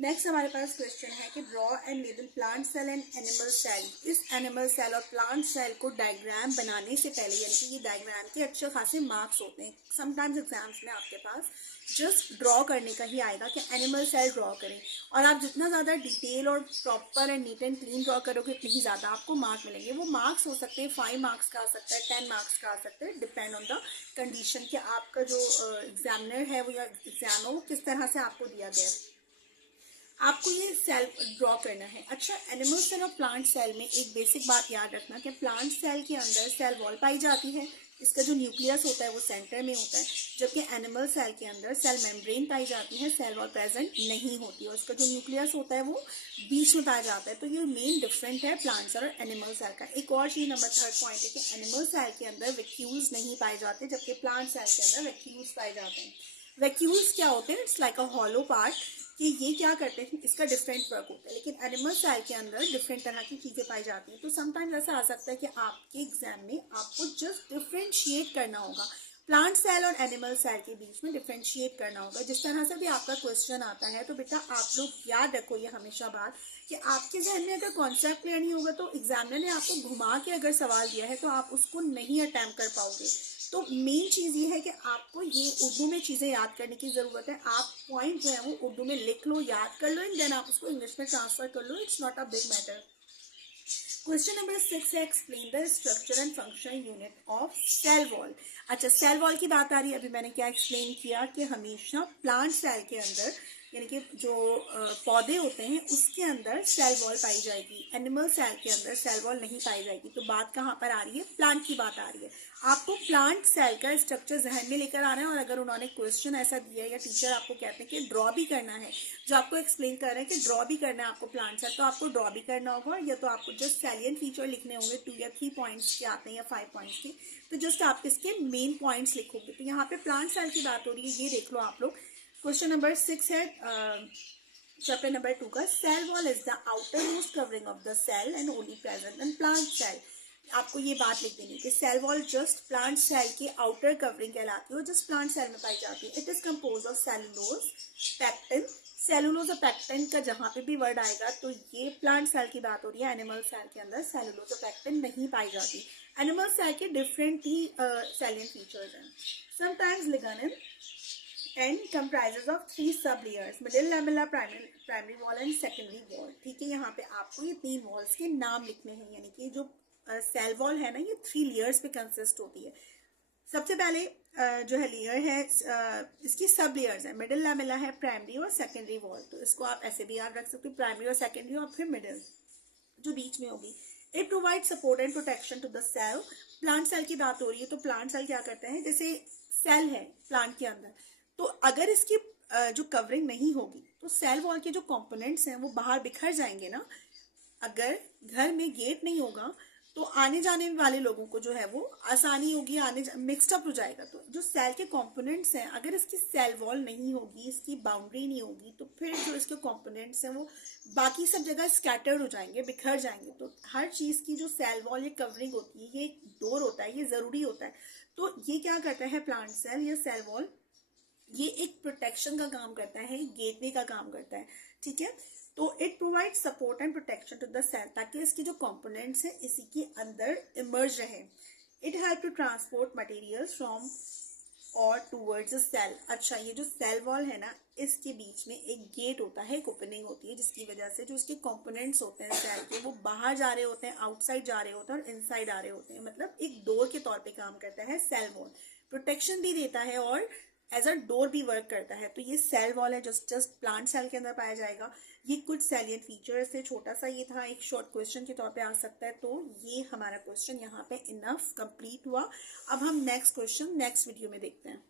Next हमारे पास question है कि draw and label plant cell and animal cell. इस एनिमल सेल और प्लांट सेल को डायग्राम बनाने से पहले, यानी कि ये डायग्राम के अच्छे खासे मार्क्स होते हैं। समटाइम्स एग्जाम्स में आपके पास जस्ट ड्रॉ करने का ही आएगा कि एनिमल सेल ड्रॉ करें, और आप जितना ज़्यादा डिटेल और proper and neat and clean draw करोगे उतनी ही ज़्यादा आपको मार्क्स मिलेंगे। वो मार्क्स हो सकते हैं 5 मार्क्स का आ सकता है, 10 मार्क्स का आ सकता है, डिपेंड ऑन द कंडीशन कि आपका जो एग्जामिनर है वो या एग्जाम हो वो किस तरह से आपको दिया गया है। आपको ये सेल ड्रॉ करना है। अच्छा, एनिमल सेल और प्लांट सेल में एक बेसिक बात याद रखना कि प्लांट सेल के अंदर सेल वॉल पाई जाती है, इसका जो न्यूक्लियस होता है वो सेंटर में होता है, जबकि एनिमल सेल के अंदर सेल मेम्ब्रेन पाई जाती है, सेल वॉल प्रेजेंट नहीं होती है, और उसका जो न्यूक्लियस होता है वो बीच में पाया जाता है। तो ये मेन डिफरेंट है प्लांट सेल और एनिमल सेल का। एक और चीज नंबर 3 पॉइंट है कि एनिमल सेल के अंदर वैक्यूल्स नहीं पाए जाते, जबकि प्लांट सेल के अंदर वैक्यूल्स पाए जाते हैं। वैक्यूल्स क्या होते हैं? It's like a hollow part, कि ये क्या करते हैं, इसका डिफरेंट वर्क होता है। लेकिन एनिमल सेल के अंदर डिफरेंट तरह की चीज़ें पाई जाती हैं। तो समटाइम्स ऐसा आ सकता है कि आपके एग्जाम में आपको जस्ट डिफ्रेंशिएट करना होगा, प्लांट सेल और एनिमल सेल के बीच में डिफ्रेंशिएट करना होगा। जिस तरह से भी आपका क्वेश्चन आता है, तो बेटा आप लोग याद रखो ये हमेशा बात कि आपके जहन में अगर कॉन्सेप्ट क्लियर नहीं होगा तो एग्जामिनर ने आपको घुमा के अगर सवाल दिया है तो आप उसको नहीं अटैम्प्ट कर पाओगे। तो मेन चीज़ ये है कि आपको ये उर्दू में चीज़ें याद करने की ज़रूरत है। आप पॉइंट जो है वो उर्दू में लिख लो, याद कर लो, एंड देन आप उसको इंग्लिश में ट्रांसफर कर लो। It's not a big matter. Question number 6 है explain the structure and function unit of cell wall. अच्छा, सेल वॉल की बात आ रही है। अभी मैंने क्या एक्सप्लेन किया कि हमेशा प्लांट सेल के अंदर, यानी कि जो पौधे होते हैं उसके अंदर सेल वॉल पाई जाएगी, एनिमल सेल के अंदर सेल वॉल नहीं पाई जाएगी। तो बात कहाँ पर आ रही है? प्लांट की बात आ रही है। आपको प्लांट सेल का स्ट्रक्चर जहन में लेकर आना है, और अगर उन्होंने क्वेश्चन ऐसा दिया है या टीचर आपको कहते हैं कि ड्रॉ भी करना है, जो आपको एक्सप्लेन कर रहे हैं कि ड्रॉ भी करना है आपको प्लांट सेल, तो आपको ड्रॉ भी करना होगा, या तो आपको जस्ट सैलियंट फीचर लिखने होंगे 2 या 3 पॉइंट्स के आते हैं या 5 पॉइंट्स के, तो जस्ट आप इसके मेन पॉइंट्स लिखोगे। तो यहाँ पे प्लांट सेल की बात हो रही है, ये देख लो आप लोग। क्वेश्चन नंबर 6 है चैप्टर नंबर 2 का। Cell wall is the outermost covering of the cell and only present in plant cell. आपको ये बात लिख देनी कि cell wall just plant cell की आउटर कवरिंग कहलाती है, जस्ट प्लांट सेल में पाई जाती है। It is compose of cellulose, pectin. Cellulose और पैक्टिन का जहाँ पे भी वर्ड आएगा तो ये प्लांट सेल की बात हो रही है। एनिमल सेल के अंदर सेलुलोज और पैक्टिन नहीं पाई जाती। एनिमल सेल के डिफरेंट ही सेलियंट फीचर्स हैं। Sometimes lignin and comprises of 3 sub layers, middle lamella, primary wall and secondary wall। ठीक है, यहाँ पे आपको ये 3 वॉल्स के नाम लिखने हैं, यानी कि जो सेल वॉल है ना ये 3 लेयर्स पे कंसिस्ट होती है। सबसे पहले जो है लेयर है, इसकी सब लेयर्स है, मिडिल लैमेला है, प्राइमरी और सेकेंडरी वॉल। तो इसको आप ऐसे भी याद रख सकते हो, प्राइमरी और सेकेंडरी और फिर मिडिल जो बीच में होगी। It provide support and protection to the cell. Plant cell की बात हो रही है, तो प्लांट सेल क्या करते हैं, जैसे सेल है प्लांट के अंदर, तो अगर इसकी जो कवरिंग नहीं होगी तो सेल वॉल के जो कंपोनेंट्स हैं वो बाहर बिखर जाएंगे ना। अगर घर में गेट नहीं होगा तो आने जाने वाले लोगों को जो है वो आसानी होगी, आने मिक्सड अप हो जाएगा। तो जो सेल के कंपोनेंट्स हैं, अगर इसकी सेल वॉल नहीं होगी, इसकी बाउंड्री नहीं होगी, तो फिर जो इसके कंपोनेंट्स हैं वो बाकी सब जगह स्कैटर्ड हो जाएंगे, बिखर जाएंगे। तो हर चीज़ की जो सेल वॉल ये कवरिंग होती है, ये डोर होता है, ये ज़रूरी होता है। तो ये क्या करता है प्लांट सेल या सेल वॉल, ये एक प्रोटेक्शन का काम करता है, गेटवे का काम करता है। ठीक है, तो it provide support and protection to the cell, ताकि इसके जो कंपोनेंट्स हैं इसी के अंदर इमर्ज रहे। It help to transport materials from और टूवर्ड्स द सेल। अच्छा, ये जो सेल वॉल है ना, इसके बीच में एक गेट होता है, एक ओपनिंग होती है, जिसकी वजह से जो इसके कंपोनेंट्स होते हैं सेल के वो बाहर जा रहे होते हैं, आउटसाइड जा रहे होते हैं और इनसाइड आ रहे होते हैं। मतलब एक डोर के तौर पे काम करता है सेल वॉल, प्रोटेक्शन भी देता है और एज अ डोर भी वर्क करता है। तो ये सेल वॉल है, जस्ट प्लांट सेल के अंदर पाया जाएगा। ये कुछ सैलियंट फीचर्स थे, छोटा सा ये था, एक शॉर्ट क्वेश्चन के तौर पे आ सकता है। तो ये हमारा क्वेश्चन यहाँ पे इनफ कंप्लीट हुआ। अब हम नेक्स्ट क्वेश्चन नेक्स्ट वीडियो में देखते हैं।